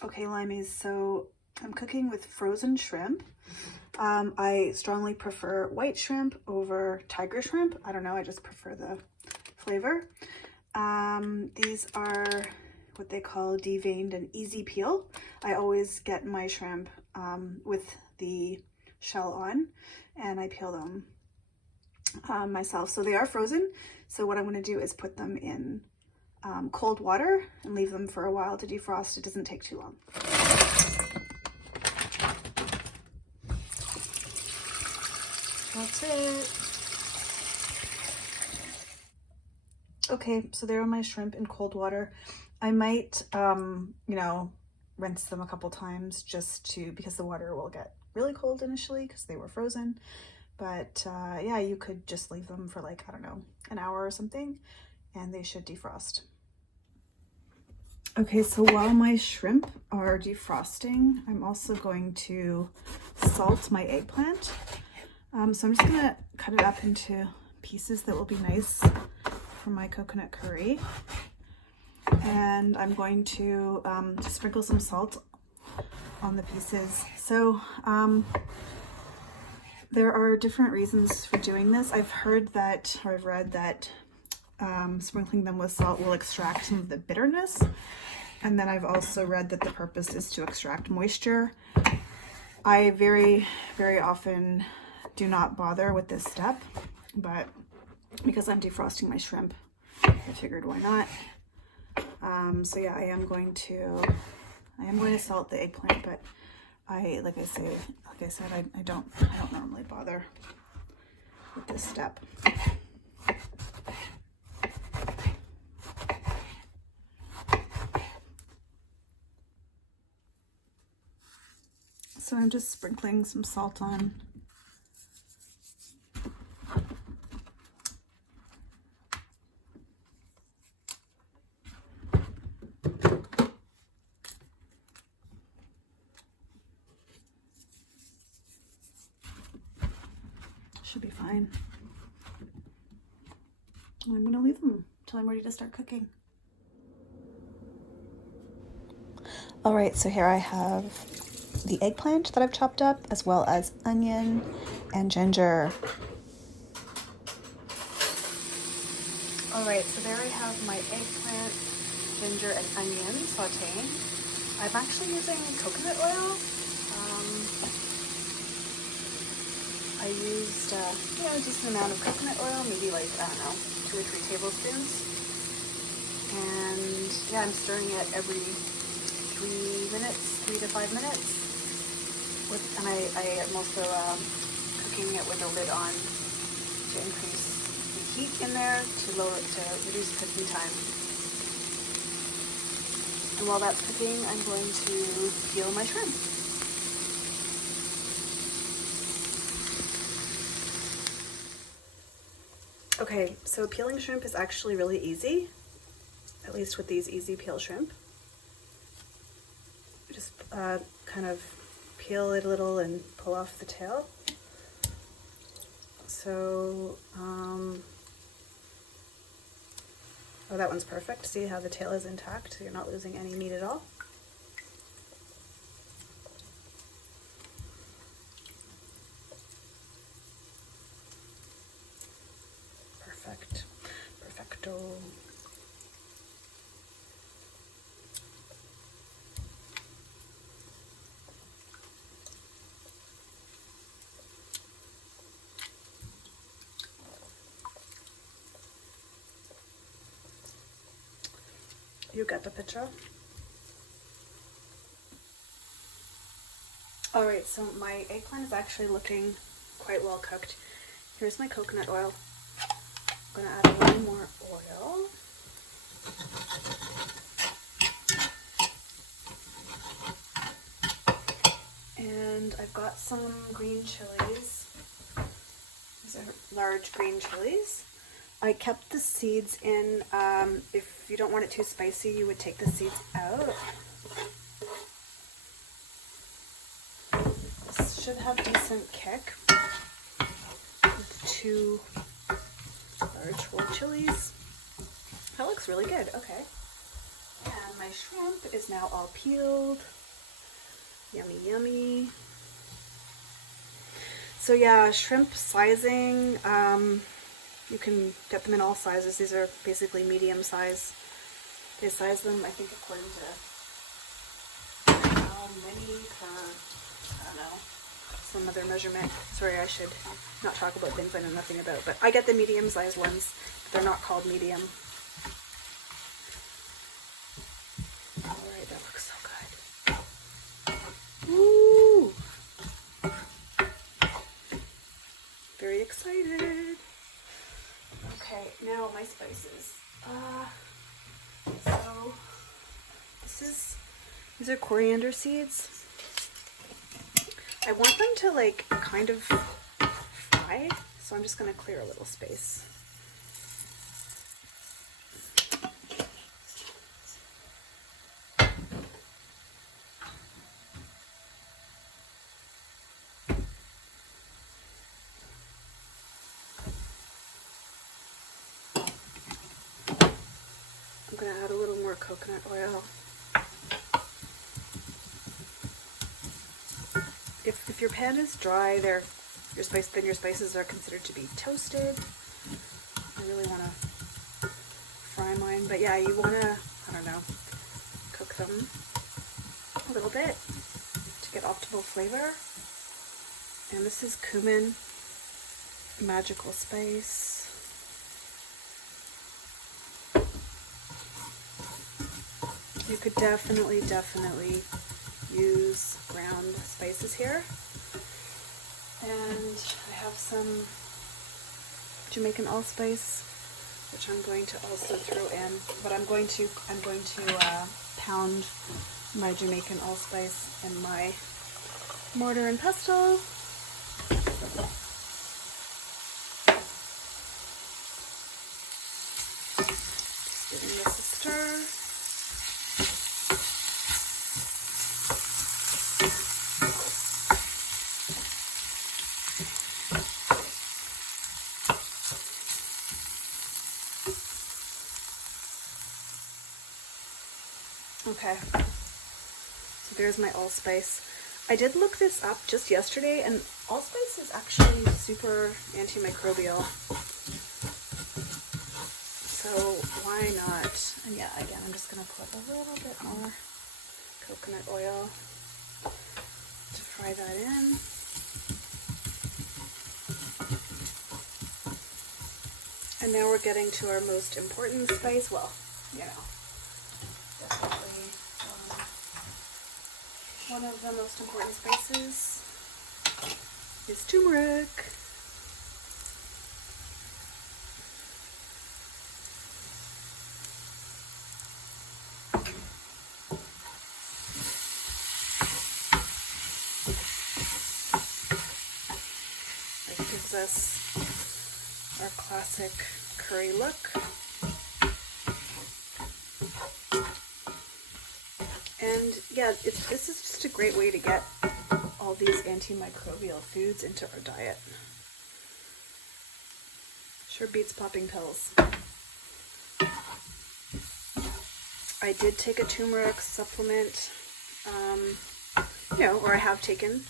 Okay, Limeys, so I'm cooking with frozen shrimp. I strongly prefer white shrimp over tiger shrimp. I don't know, I just prefer the flavor. These are what they call deveined and easy peel. I always get my shrimp with the shell on, and I peel them myself. So they are frozen. So what I'm going to do is put them in cold water and leave them for a while to defrost. It doesn't take too long. That's it. Okay, so there are my shrimp in cold water. I might, you know, rinse them a couple times because the water will get really cold initially because they were frozen. But yeah, you could just leave them for like, I don't know, an hour or something, and they should defrost. Okay, so while my shrimp are defrosting, I'm also going to salt my eggplant. So I'm just gonna cut it up into pieces that will be nice for my coconut curry. And I'm going to sprinkle some salt on the pieces. So there are different reasons for doing this. I've heard that, or I've read that sprinkling them with salt will extract some of the bitterness. And then I've also read that the purpose is to extract moisture. I very, very often do not bother with this step, but because I'm defrosting my shrimp, I figured why not. So yeah, I am going to salt the eggplant, but like I said, I don't normally bother with this step. So I'm just sprinkling some salt on. Should be fine. And I'm gonna leave them until I'm ready to start cooking. All right, so here I have the eggplant that I've chopped up, as well as onion and ginger. All right, so there I have my eggplant, ginger, and onion sauteing. I'm actually using coconut oil. I used, just an amount of coconut oil, maybe like, I don't know, 2 or 3 tablespoons. And yeah, I'm stirring it every 3 to 5 minutes. And I am also cooking it with a lid on to increase the heat in there to reduce cooking time. And while that's cooking, I'm going to peel my shrimp. Okay, so peeling shrimp is actually really easy, at least with these easy peel shrimp. Just kind of peel it a little and pull off the tail. So, oh, that one's perfect. See how the tail is intact, so you're not losing any meat at all. Perfect. Perfecto. You get the picture? Alright, so my eggplant is actually looking quite well cooked. Here's my coconut oil. I'm going to add a little more oil. And I've got some green chilies. These are large green chilies. I kept the seeds in. If you don't want it too spicy, you would take the seeds out. This should have decent kick. With 2 large whole chilies. That looks really good. Okay. And my shrimp is now all peeled. Yummy, yummy. So yeah, shrimp sizing, you can get them in all sizes. These are basically medium size. They size them, I think, according to how many per, I don't know, some other measurement. Sorry, I should not talk about things I know nothing about, but I get the medium sized ones. They're not called medium. Alright, that looks so good. Woo! Very excited. Okay, now my spices. So these are coriander seeds. I want them to like kind of fry, so I'm just gonna clear a little space. I'm going to add a little more coconut oil. If your pan is dry, then your spices are considered to be toasted. I really want to fry mine, but yeah, you want to, I don't know, cook them a little bit to get optimal flavor. And this is cumin, magical spice. You could definitely use ground spices here. And I have some Jamaican allspice, which I'm going to also throw in. But I'm going to pound my Jamaican allspice in my mortar and pestle. Just giving this a stir. Okay, so there's my allspice. I did look this up just yesterday, and allspice is actually super antimicrobial. So why not? And yeah, again, I'm just going to put a little bit more coconut oil to fry that in. And now we're getting to our most important spice. Well, you know, definitely one of the most important spices is turmeric. It gives us our classic curry look. And yeah, this is just a great way to get all these antimicrobial foods into our diet. Sure beats popping pills. I did take a turmeric supplement, or I have taken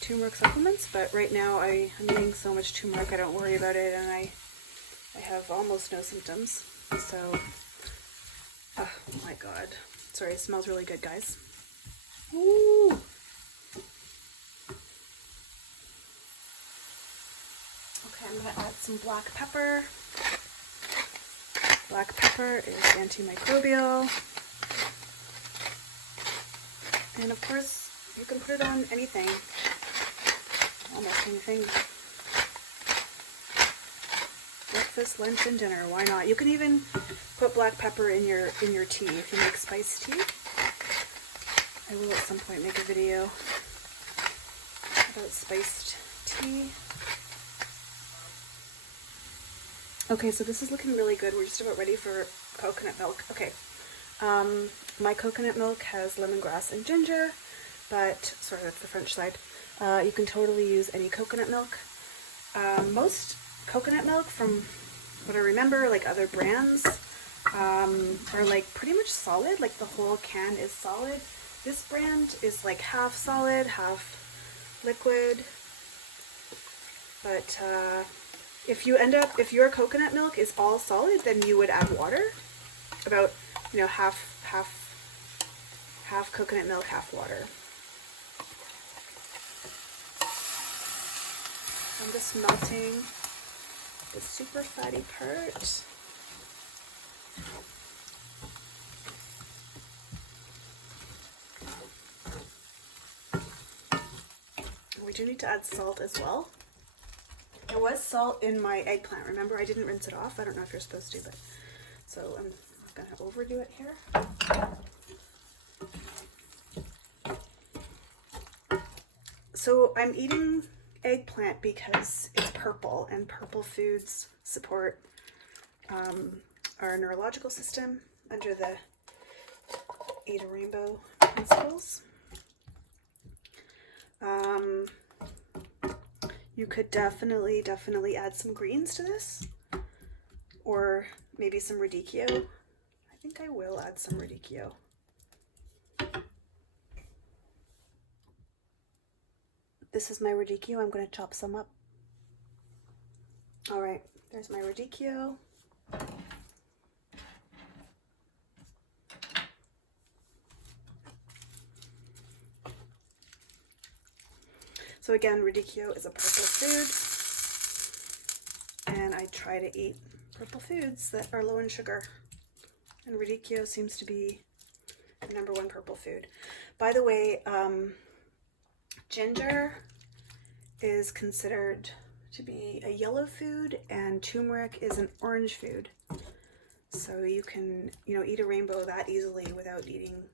turmeric supplements, but right now I'm eating so much turmeric I don't worry about it, and I have almost no symptoms. So, oh my god. Sorry, it smells really good, guys. Ooh. Okay, I'm going to add some black pepper. Black pepper is antimicrobial. And of course, you can put it on anything. Almost anything. Breakfast, lunch, and dinner. Why not? You can even put black pepper in your tea if you make spiced tea. I will at some point make a video about spiced tea. Okay, so this is looking really good. We're just about ready for coconut milk. Okay, my coconut milk has lemongrass and ginger, but sorry, that's the French side. You can totally use any coconut milk. Most coconut milk, from what I remember, like other brands, are like pretty much solid, like the whole can is solid. This brand is like half solid, half liquid. But if your coconut milk is all solid, then you would add water, about, you know, half coconut milk, half water. I'm just melting the super fatty part. We do need to add salt as well. There was salt in my eggplant, remember? I didn't rinse it off. I don't know if you're supposed to, but so I'm not gonna overdo it here. So I'm eating eggplant because it's purple, and purple foods support our neurological system under the Eat a Rainbow principles. You could definitely add some greens to this, or maybe some radicchio. I think I will add some radicchio. This is my radicchio. I'm going to chop some up. All right, there's my radicchio. So again, radicchio is a purple food, and I try to eat purple foods that are low in sugar, and radicchio seems to be the #1 purple food. By the way, ginger is considered to be a yellow food, and turmeric is an orange food. So you can, you know, eat a rainbow that easily without eating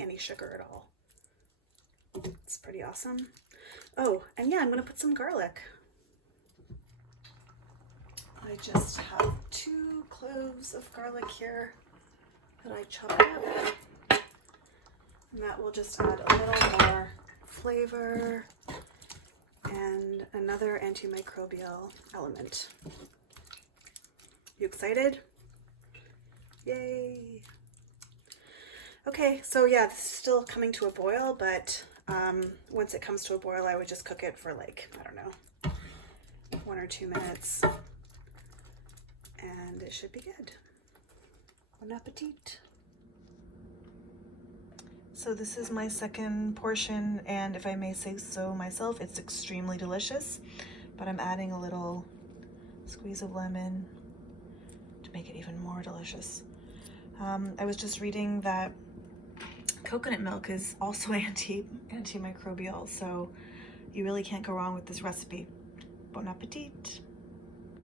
any sugar at all. It's pretty awesome. Oh, and yeah, I'm gonna put some garlic. I just have 2 cloves of garlic here that I chopped up, and that will just add a little more flavor and another antimicrobial element. You excited? Yay! Okay, so yeah, this is still coming to a boil, but once it comes to a boil, I would just cook it for like, I don't know, 1 or 2 minutes, and it should be good. Bon appetit. So this is my second portion, and if I may say so myself, it's extremely delicious, but I'm adding a little squeeze of lemon to make it even more delicious. I was just reading that coconut milk is also antimicrobial, so you really can't go wrong with this recipe. Bon appetit.